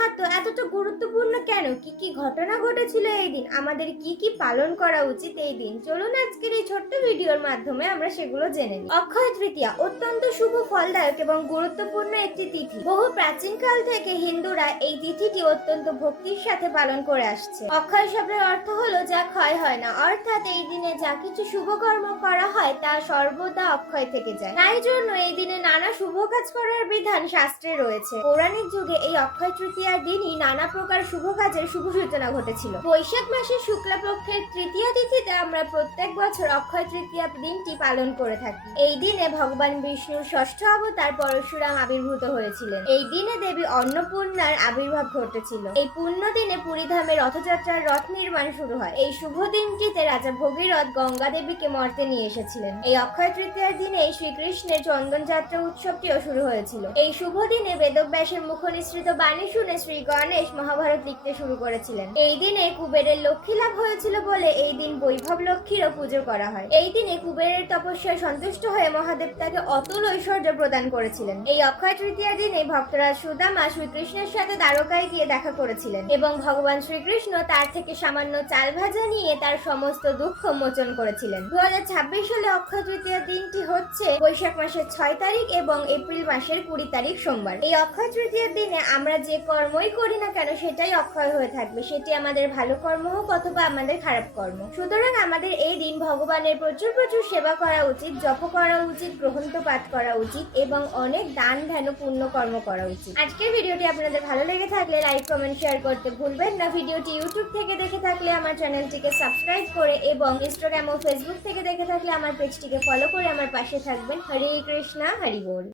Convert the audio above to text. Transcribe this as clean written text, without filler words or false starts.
মাহাত্ম্য এতটা গুরুত্বপূর্ণ কেন? কি কি ঘটনা ঘটেছিল এই দিন? আমাদের কি কি পালন করা উচিত এই দিন? চলুন আজকের এই ছোট্ট ভিডিওর মাধ্যমে আমরা সেগুলো জেনে নিই। অক্ষয় তৃতীয়া অত্যন্ত শুভ ফলদায়ক এবং গুরুত্বপূর্ণ একটি তিথি। বহু প্রাচীনকাল থেকে হিন্দুরা এই তিথিটি অত্যন্ত ভক্তির সাথে পালন করে আসছে। অক্ষয় শব্দের অর্থ হলো যা ক্ষয় হয় না, অর্থাৎ এই দিনে যা কিছু শুভ কর্ম করা হয় তা সর্বদা অক্ষয় থেকে যায়। তাই জন্য এই দিনে নানা শুভ কাজ করার বিধান শাস্ত্রে রয়েছে। পৌরাণিক যুগে এই অক্ষয় তৃতীয়ার দিনই নানা প্রকার শুভ কাজের শুভ সূচনা ঘটেছিল। বৈশাখ মাসের শুক্লাপক্ষের তৃতীয়া তিথিতে আমরা প্রত্যেক বছর অক্ষয় তৃতীয়া দিনটি পালন করে থাকি। এই দিনে ভগবান বিষ্ণুর ষষ্ঠ অবতার পরশুরাম আবির্ভূত হয়েছিলেন। এই দিনে দেবী অন্নপূর্ণার আবির্ভাব ঘটেছিল। এই পুণ্য দিনে পুরীধামে রথযাত্রার রথ নির্মাণ শুরু হয়। এই শুভ দিনটিতে রাজা ভগীরথ গঙ্গা দেবীকে মর্তে নিয়ে এসেছিলেন। এই অক্ষয় তৃতীয়ার দিনে শ্রীকৃষ্ণের চন্দন যাত্রা উৎসবটিও শুরু হয়েছিল। এই শুভ দিনে বেদব্যাসের মুখ নিঃসৃত বাণী শুনে শ্রী গণেশ মহাভারত লিখতে শুরু করেছিলেন। এই দিনে কুবেরের লক্ষ্মী লাভ হয়েছিল বলে এই দিন বৈভব লক্ষ্মীরও পুজো করা হয়। এই দিনে কুবেরের তপস্যায় সন্তুষ্ট হয়ে মহাদেব তাকে অতুল ঐশ্বর্য প্রদান করেছিলেন। এই অক্ষয় তৃতীয়ার দিনে ভক্তরাজ সুদামা শ্রীকৃষ্ণের সাথে দ্বারকায় গিয়ে দেখা করেছিলেন এবং ভগবান শ্রীকৃষ্ণ তার থেকে সামান্য চাল ভাজা নিয়ে তার সমস্ত দুঃখ মোচন করেছিলেন। 2026 সালে অক্ষয় তৃতীয়ার দিনটি হচ্ছে বৈশাখ মাসের 6 তারিখ এবং এপ্রিল মাসের 20 তারিখ সোমবার। এই অক্ষয় তৃতীয়ার দিনে আমরা যে কর্মই করি না কেন সেটাই অক্ষয় হয়ে থাকবে, সেটি আমাদের ভালো কর্ম হোক অথবা আমাদের খারাপ কর্ম। সুতরাং আমাদের এই দিন ভগবানের প্রচুর প্রচুর সেবা করা উচিত, জপ করা উচিত, গ্রন্থ পাঠ করা উচিত এবং অনেক দান ধ্যান ও পুণ্য কর্ম করা উচিত। আজকের ভিডিওটি আপনাদের ভালো লেগে থাকলে লাইক কমেন্ট শেয়ার করতে ভুলবেন না। ভিডিওটি ইউটিউব থেকে দেখে থাকলে আমার চ্যানেলটিকে সাবস্ক্রাইব করে এবং ইনস্টাগ্রাম ও ফেসবুক থেকে দেখে থাকলে আমার পেজটিকে ফলো করে আমার পাশে থাকবেন। হরে কৃষ্ণা, হরি বল।